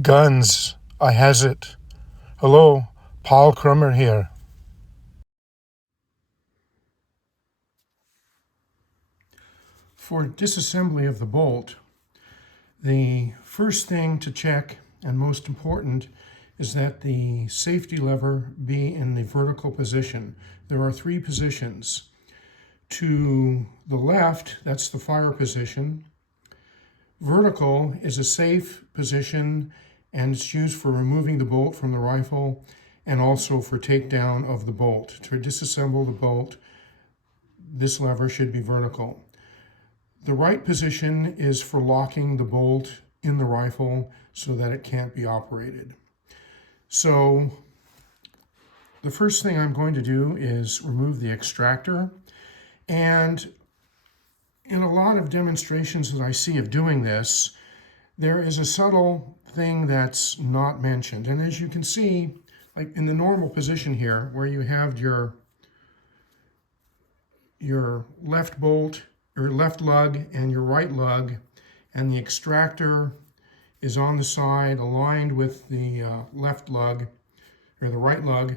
Guns, I has it. Hello, Paul Krummer here. For disassembly of the bolt, the first thing to check, and most important, is that the safety lever be in the vertical position. There are three positions. To the left, that's the fire position. Vertical is a safe position, and it's used for removing the bolt from the rifle and also for takedown of the bolt. To disassemble the bolt, this lever should be vertical. The right position is for locking the bolt in the rifle so that it can't be operated. So the first thing I'm going to do is remove the extractor. And in a lot of demonstrations that I see of doing this, there is a subtle thing that's not mentioned. And as you can see, like in the normal position here, where you have your left bolt, your left lug and your right lug, and the extractor is on the side aligned with the left lug or the right lug.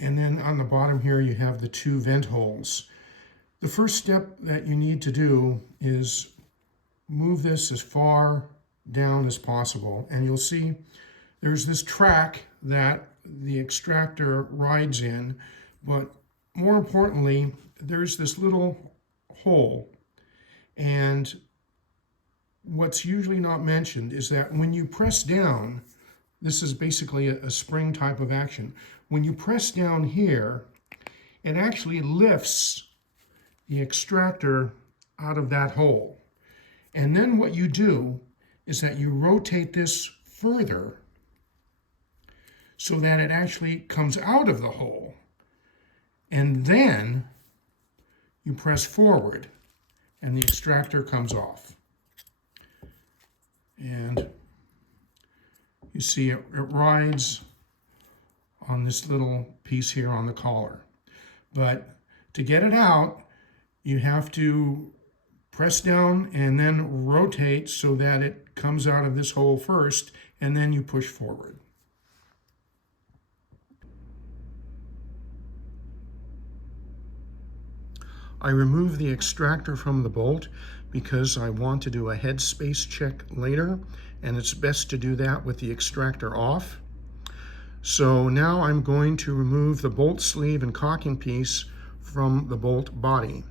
And then on the bottom here, you have the two vent holes. The first step that you need to do is move this as far down as possible. And you'll see there's this track that the extractor rides in, but more importantly, there's this little hole. And what's usually not mentioned is that when you press down, this is basically a spring type of action. When you press down here, it actually lifts the extractor out of that hole. And then what you do is that you rotate this further so that it actually comes out of the hole. And then you press forward and the extractor comes off. And you see it rides on this little piece here on the collar. But to get it out, you have to press down and then rotate so that it comes out of this hole first, and then you push forward. I remove the extractor from the bolt because I want to do a headspace check later, and it's best to do that with the extractor off. So now I'm going to remove the bolt sleeve and cocking piece from the bolt body.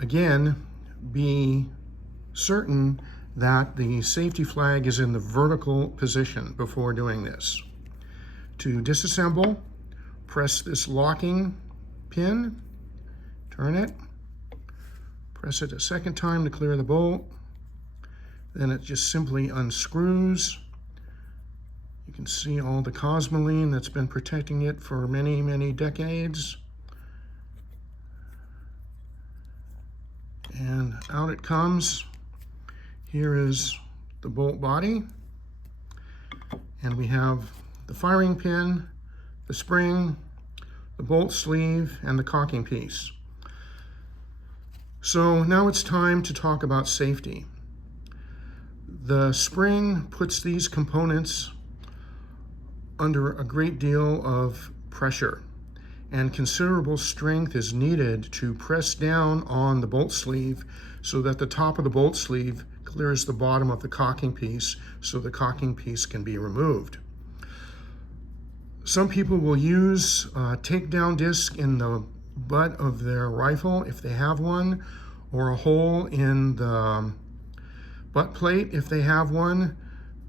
Again, be certain that the safety flag is in the vertical position before doing this. To disassemble, press this locking pin, turn it, press it a second time to clear the bolt, then it just simply unscrews. You can see all the cosmoline that's been protecting it for many, many decades. And out it comes. Here is the bolt body. And we have the firing pin, the spring, the bolt sleeve, and the cocking piece. So now it's time to talk about safety. The spring puts these components under a great deal of pressure, and considerable strength is needed to press down on the bolt sleeve so that the top of the bolt sleeve clears the bottom of the cocking piece so the cocking piece can be removed. Some people will use a takedown disc in the butt of their rifle if they have one, or a hole in the butt plate if they have one.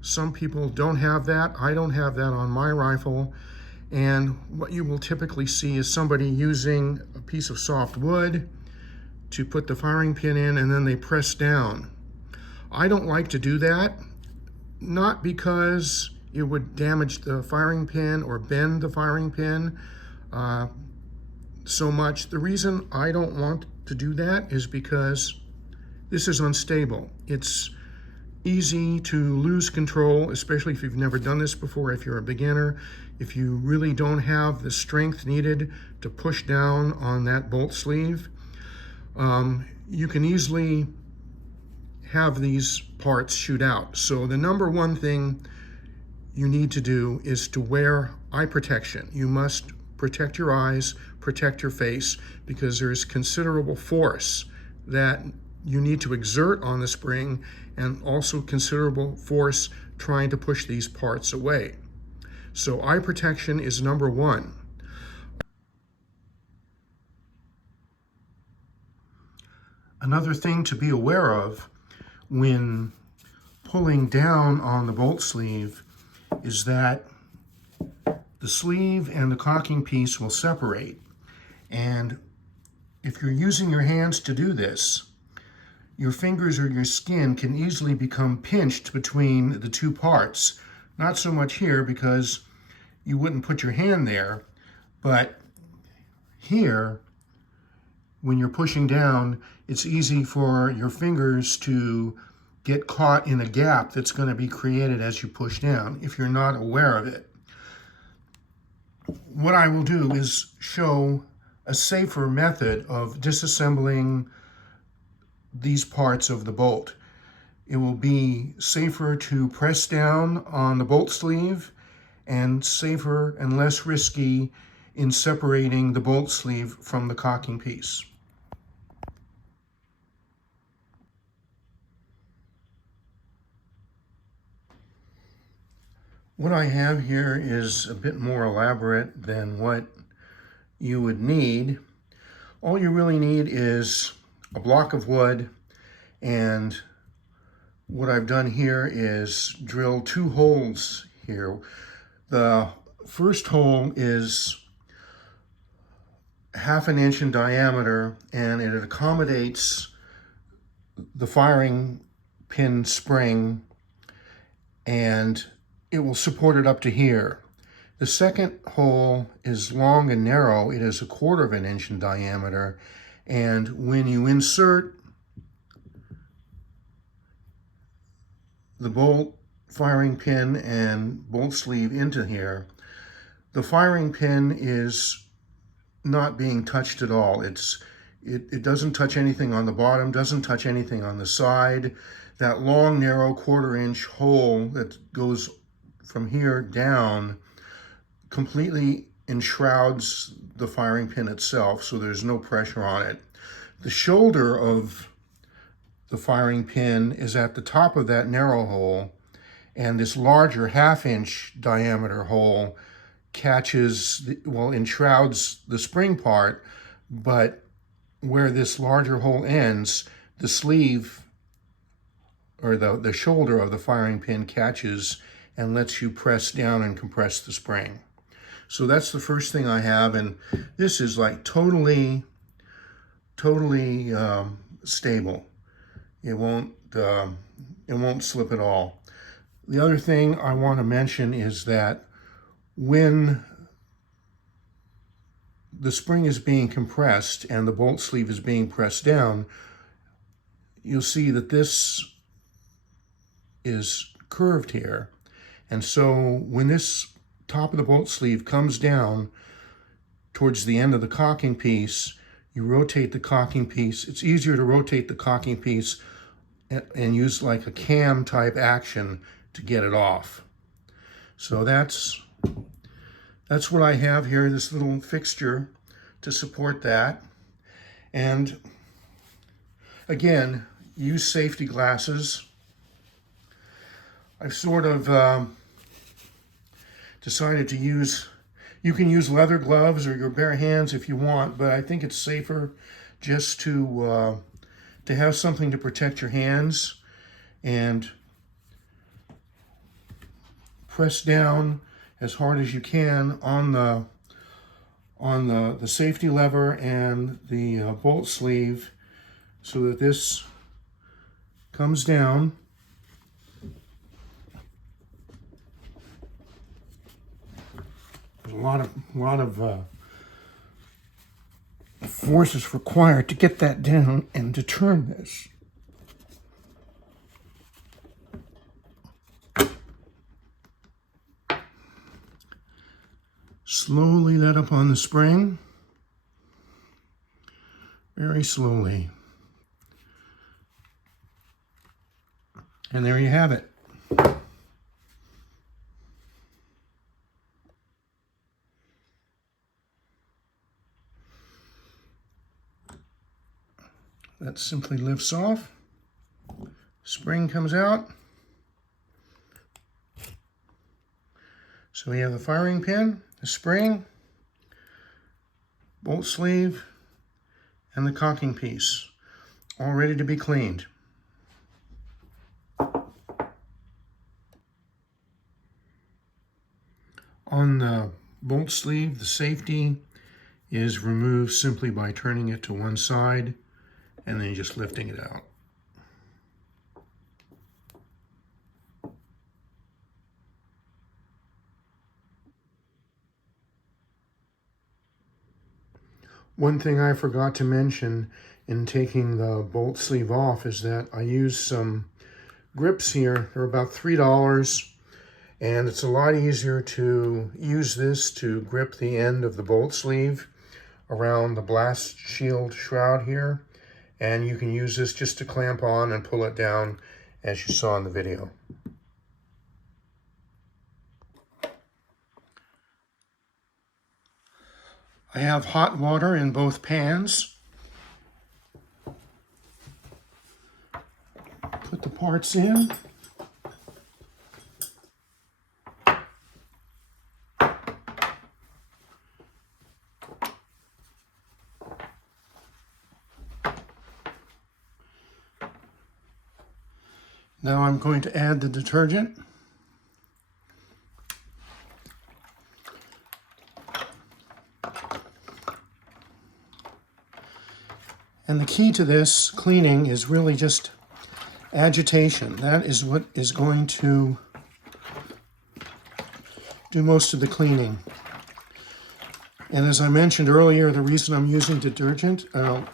Some people don't have that. I don't have that on my rifle. And what you will typically see is somebody using a piece of soft wood to put the firing pin in, and then they press down. I don't like to do that, not because it would damage the firing pin or bend the firing pin so much. The reason I don't want to do that is because this is unstable. It's easy to lose control, especially if you've never done this before, if you're a beginner, if you really don't have the strength needed to push down on that bolt sleeve. You can easily have these parts shoot out. So the number one thing you need to do is to wear eye protection. You must protect your eyes, protect your face, because there's considerable force that you need to exert on the spring, and also considerable force trying to push these parts away. So eye protection is number one. Another thing to be aware of when pulling down on the bolt sleeve is that the sleeve and the cocking piece will separate. And if you're using your hands to do this, your fingers or your skin can easily become pinched between the two parts. Not so much here because you wouldn't put your hand there, but here, when you're pushing down, it's easy for your fingers to get caught in a gap that's going to be created as you push down if you're not aware of it. What I will do is show a safer method of disassembling these parts of the bolt. It will be safer to press down on the bolt sleeve and safer and less risky in separating the bolt sleeve from the cocking piece. What I have here is a bit more elaborate than what you would need. All you really need is a block of wood, and what I've done here is drill 2 holes here. The first hole is 1/2 inch in diameter, and it accommodates the firing pin spring, and it will support it up to here. The second hole is long and narrow. It is 1/4 inch in diameter, and when you insert the bolt firing pin and bolt sleeve into here, the firing pin is not being touched at all. It doesn't touch anything on the bottom, doesn't touch anything on the side. That long, narrow 1/4 inch hole that goes from here down completely enshrouds the firing pin itself, so there's no pressure on it. The shoulder of the firing pin is at the top of that narrow hole, and this larger 1/2 inch diameter hole enshrouds the spring part, but where this larger hole ends, the sleeve or the shoulder of the firing pin catches and lets you press down and compress the spring. So that's the first thing I have, and this is like totally stable. It won't slip at all. The other thing I want to mention is that when the spring is being compressed and the bolt sleeve is being pressed down, you'll see that this is curved here. And so when this top of the bolt sleeve comes down towards the end of the cocking piece, you rotate the cocking piece. It's easier to rotate the cocking piece and use like a cam type action to get it off. So that's what I have here, this little fixture to support that. And again, use safety glasses. I've sort of decided to you can use leather gloves or your bare hands if you want, but I think it's safer just to have something to protect your hands, and press down as hard as you can on the safety lever and the bolt sleeve so that this comes down. There's a lot of force is required to get that down and to turn this. Slowly let up on the spring, very slowly. And there you have it. That simply lifts off. Spring comes out. So we have the firing pin, the spring, bolt sleeve, and the cocking piece, all ready to be cleaned. On the bolt sleeve, the safety is removed simply by turning it to one side and then just lifting it out. One thing I forgot to mention in taking the bolt sleeve off is that I used some grips here. They're about $3, and it's a lot easier to use this to grip the end of the bolt sleeve around the blast shield shroud here, and you can use this just to clamp on and pull it down as you saw in the video. I have hot water in both pans. Put the parts in. Now I'm going to add the detergent. And the key to this cleaning is really just agitation. That is what is going to do most of the cleaning. And as I mentioned earlier, the reason I'm using detergent,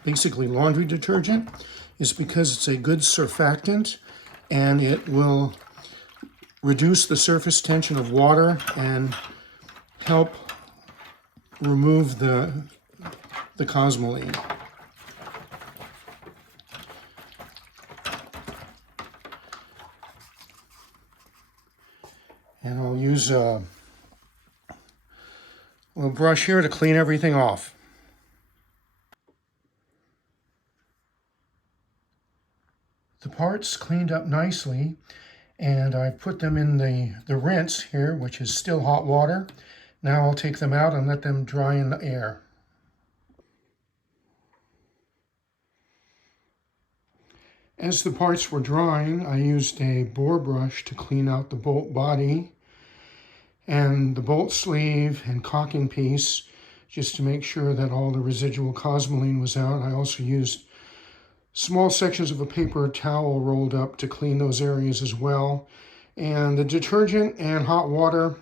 basically laundry detergent, is because it's a good surfactant and it will reduce the surface tension of water and help remove the cosmoline. And I'll use a little brush here to clean everything off. The parts cleaned up nicely, and I've put them in the rinse here, which is still hot water. Now I'll take them out and let them dry in the air. As the parts were drying, I used a bore brush to clean out the bolt body and the bolt sleeve and cocking piece, just to make sure that all the residual cosmoline was out. I also used small sections of a paper towel rolled up to clean those areas as well. And the detergent and hot water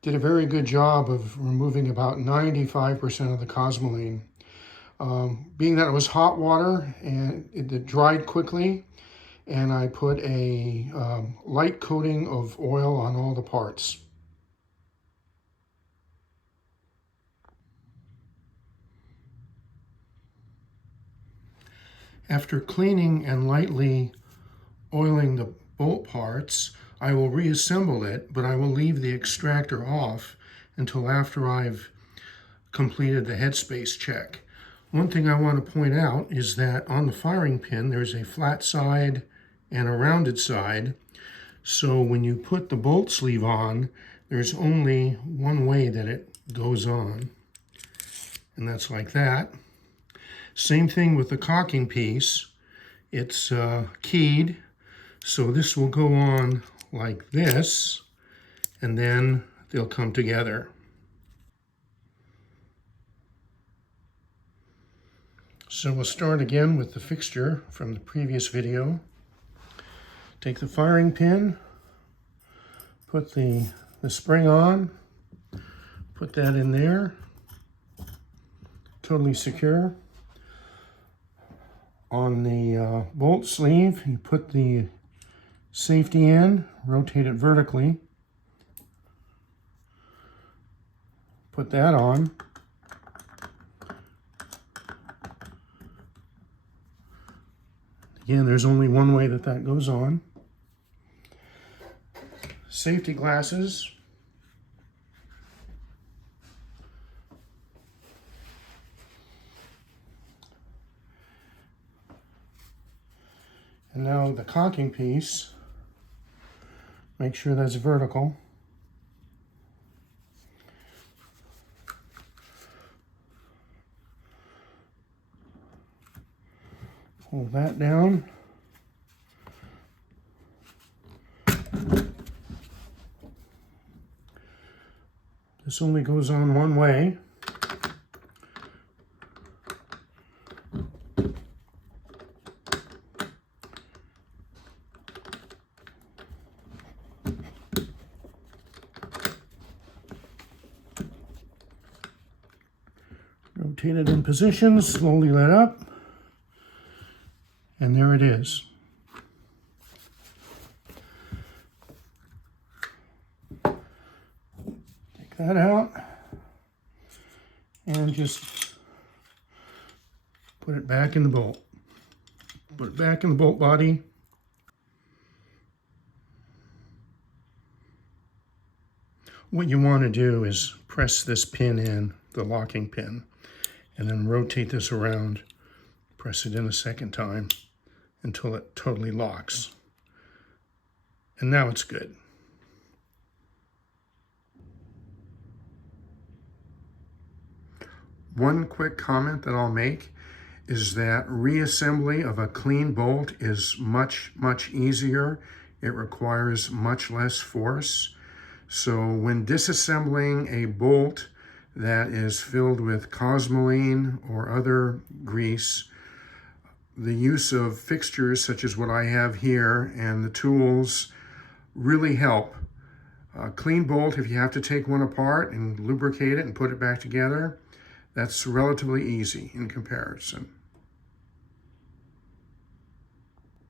did a very good job of removing about 95% of the cosmoline. Being that it was hot water and it dried quickly, and I put a light coating of oil on all the parts. After cleaning and lightly oiling the bolt parts, I will reassemble it, but I will leave the extractor off until after I've completed the headspace check. One thing I want to point out is that on the firing pin, there's a flat side and a rounded side. So when you put the bolt sleeve on, there's only one way that it goes on, and that's like that. Same thing with the cocking piece. It's keyed, so this will go on like this, and then they'll come together. So we'll start again with the fixture from the previous video. Take the firing pin, put the spring on, put that in there, totally secure. On the bolt sleeve, you put the safety in, rotate it vertically, put that on. Again, there's only one way that goes on. safety glasses. And now the cocking piece, make sure that's vertical. Hold that down. This only goes on one way. Rotate it in position, slowly let up, and there it is. Take that out and just put it back in the bolt. Put it back in the bolt body. What you want to do is press this pin in, the locking pin, and then rotate this around, press it in a second time until it totally locks. And now it's good. One quick comment that I'll make is that reassembly of a clean bolt is much easier. It requires much less force. So when disassembling a bolt that is filled with cosmoline or other grease, the use of fixtures such as what I have here and the tools really help. A clean bolt, if you have to take one apart and lubricate it and put it back together, that's relatively easy in comparison.